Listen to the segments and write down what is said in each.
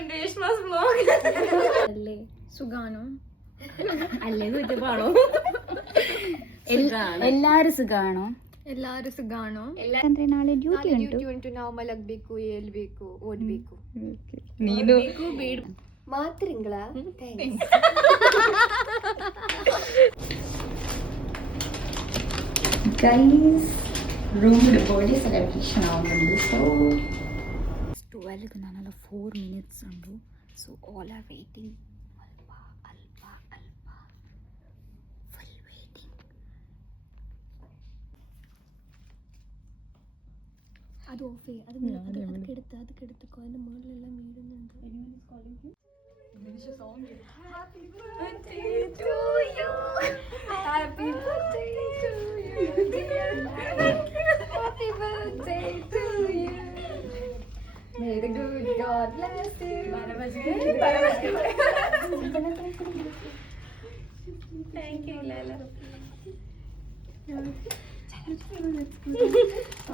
in Reshma's vlog. അല്ലേ സുഖാണോ? അല്ലേ കുറ്റപ്പാണോ? എല്ലാരും സുഖാണോ? ಎಲ್ಲಾರು ಸುಗಾಣೋ? ಅಂದ್ರೆ ನಾಳೆ ಡ್ಯೂಟಿ ಉಂಟು. ಉಂಟು, ನಾವು ಮಲಗಬೇಕು, ಏಳ್ಬೇಕು, ಓದ್ಬೇಕು. ನೀನು ಮಾತ್ರಿಂಗಳ ಗೈಸ್ ರೂಮ್ಡ್ ಬರ್ಡೇ ಸೆಲೆಬ್ರೇಷನ್ ಆಗುಂಡು. ಸೊ 12 ನಾನಲ್ಲ 4 minutes ಉಂಡು. So all are waiting. ಅಲ್ಪ ಫುಲ್ ವೇಟಿಂಗ್. ಅದು ಓಫೆ, ಅದಕ್ಕೆടുത്ത് അതിന്റെ മുകളിലെല്ലാം വീഴുന്നുണ്ട്. Happy birthday to you. Happy birthday to you. Happy birthday to you. May the good God bless you. Thank you, Lala.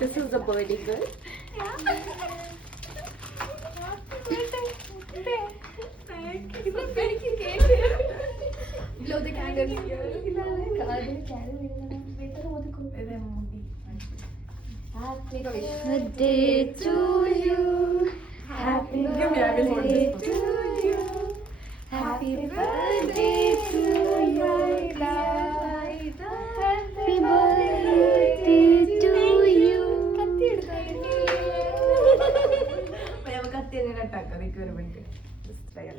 This is the birthday girl. Yeah. Thank you. Blow the candles. Happy birthday to you. Happy birthday to you. Happy birthday to you. Happy birthday to you.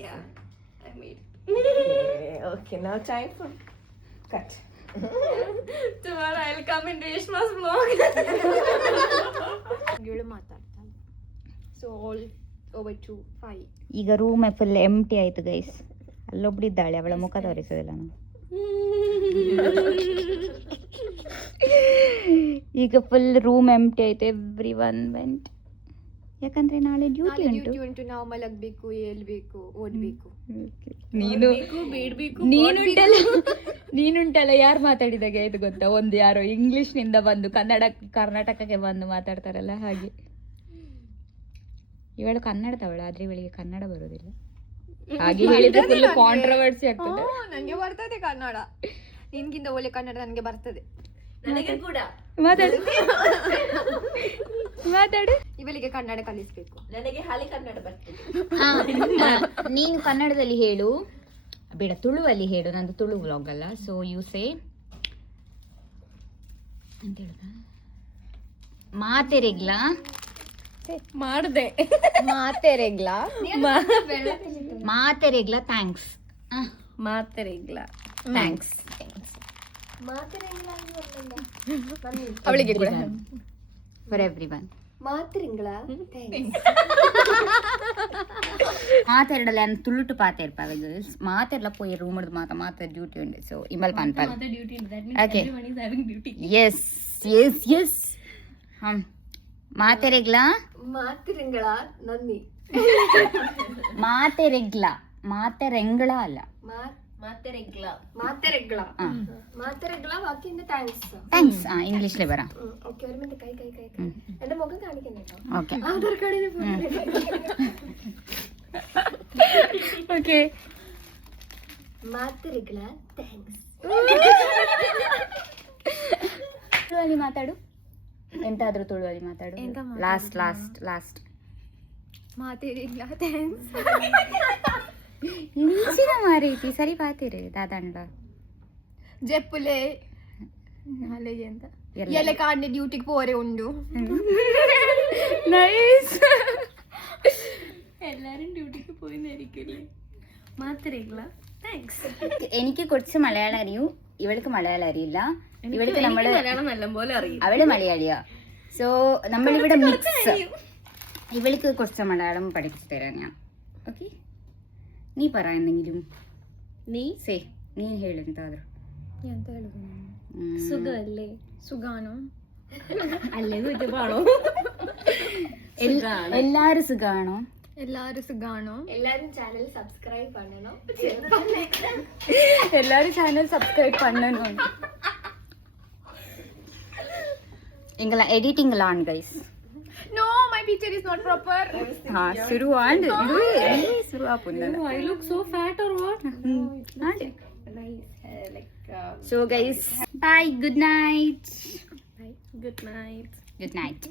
Yeah, I made it. Okay, now time for cut. Tomorrow I'll come in Reshma's vlog. So all over to 5. ಈಗ room full ಎಂಟಿ ಆಯ್ತು guys. ಅಲ್ಲೊಬ್ಳಿದ್ದಾಳೆ, ಅವಳ ಮುಖ ತೋರಿಸೋದಿಲ್ಲ ನಾನು. ಈಗ full room ಎಂಟಿ ಆಯ್ತು. Every one vent. ಯಾಕಂದ್ರೆ ನಾಳೆ duty ಉಂಟು, ನಾವು ಮಲಗಬೇಕು, ಏಳ್ಬೇಕು, ಓದ್ಬೇಕು. ನೀನುಂಟಲ್ಲ ಯಾರು ಮಾತಾಡಿದಾಗೆ ಆಯ್ತು ಗೊತ್ತಾ? ಒಂದು ಯಾರೋ ಇಂಗ್ಲಿಷ್ ನಿಂದ ಬಂದು ಕರ್ನಾಟಕಕ್ಕೆ ಬಂದು ಮಾತಾಡ್ತಾರಲ್ಲ ಹಾಗೆ. ಇವಳು ಕನ್ನಡದವಳು, ಆದ್ರೆ ಇವಳಿಗೆ ಕನ್ನಡ ಬರೋದಿಲ್ಲ. ಹಾಗೆ ಹೇಳಿದ್ರೆ ಫುಲ್ ಕಾಂಟ್ರವರ್ಸಿ ಆಗ್ತದೆ. ನಂಗೆ ಬರ್ತದೆ ಕನ್ನಡ, ನಿನ್ಗಿಂತ ಒಳ್ಳೆ ಕನ್ನಡ ನನಗೆ ಬರ್ತದೆ. ನನಗೆ ಕೂಡ ಮಾತಾಡು. ಇವಳಿಗೆ ಕನ್ನಡ ಕಲಿಸ್ಬೇಕು. ನನಗೆ ಹಾಲಿ ಕನ್ನಡ ಬರ್ತದೆ. ನೀನು ಕನ್ನಡದಲ್ಲಿ ಹೇಳು, ಬೇಡ ತುಳುವಲ್ಲಿ ಹೇಳು. ನಂದು ತುಳು ವ್ಲಾಗ್ ಅಲ್ಲ. ಸೊ ಯು ಸೇ ಅಂತ ಹೇಳುದ ಮಾತೆರೆಗ್ಲ ಮಾಡ್ದೆ ಮಾತೆರೆಗ್ಲ ಥ್ಯಾಂಕ್ಸ್. ಮಾತೆರೆಗ್ಲ ಥ್ಯಾಂಕ್ಸ್ ಅವಳಿಗೆ ಕೂಡ ಫಾರ್ ಎವ್ರಿ ಒನ್. ಮಾತ್ರಿಂಗಳ മാത്തേരുടെ തുള്ളിട്ട് പാത്തേർപ്പാവേ ഗേൾസ്. മാത്തേർല പോയി റൂം എടുത്ത് മാത്ത ഡ്യൂട്ടി ഉണ്ട്. സോ ഇമ്പൽ പാൻപാൽ ഓക്കെ യെസ് മാത്തേരെഗ്ല നന്ദി. മാത്തേരെങ്കള അല്ല താങ്ക്സ്. ഇംഗ്ലീഷിലെ പറ. എന്റെ മുഖം കാണിക്കണേ. ഓക്കെ ആധാർ കാർഡിന് ഓക്കെ ಮಾತ್ರಿಗಳ ಥ್ಯಾಂಕ್ಸ್. ತುಳುವಲ್ಲಿ ಮಾತಾಡು. ಎಂತಾದ್ರೂ ತುಳುವಲ್ಲಿ ಮಾತಾಡು. ಲಾಸ್ಟ್ ಮಾತೇರಿಗಳ ಥ್ಯಾಂಕ್ಸ್. ಇಂಚಿನ ಮಾರೈತಿ ಸರಿ ಪಾತಿರಿ ದಾದಂಡ ಜೆಪ್ಪುಲೆ ನಾಳೆಗೆ ಅಂತ ಎಲ್ಲ ಕಾಂಡೆ ಡ್ಯೂಟಿಗೆ പോരെ ಉಂಡು. നൈസ്. എല്ലാരും ഡ്യൂട്ടിക്ക് പോയിന്നായിരിക്കില്ലേ? മാത്രമല്ല താങ്ക്സ്. എനിക്ക് കുറച്ച് മലയാളം അറിയൂ, ഇവൾക്ക് മലയാളം അറിയില്ല. ഇവൾക്ക് നമ്മള് മലയാളം നല്ലപോലെ അറിയും. അവള് മലയാളിയാ. സോ നമ്മളിവിടെ മിക്സ്. ഇവൾക്ക് കുറച്ച് മലയാളം പഠിപ്പിച്ചു തരാം ഞാൻ. ഓക്കെ, നീ പറ എന്തെങ്കിലും. നീ ಹೇಳು ಎಂತಾದ್ರು. ಎಂತ ಹೇಳುದು? സുഖ അല്ലേ? സുഖാണോ? അല്ലേ കുറ്റപ്പാണോ? എല്ലാരും സുഖാണോ? എല്ലാരും സുഖാണോ? എല്ലാരും ചാനൽ സബ്സ്ക്രൈബ് பண்ணணும். എല്ലാരും ചാനൽ സബ്സ്ക്രൈബ് பண்ணணும். எங்கள எடிட்டிங்ல ஆன் guys. No, my picture is not proper. ಹಾ ಶುರು ಆಂಡ್ ಶುರು ಆಪುಂದಲ್ಲ I look so fat or what? And Nice hair, like so guys bye good night Good night. Good night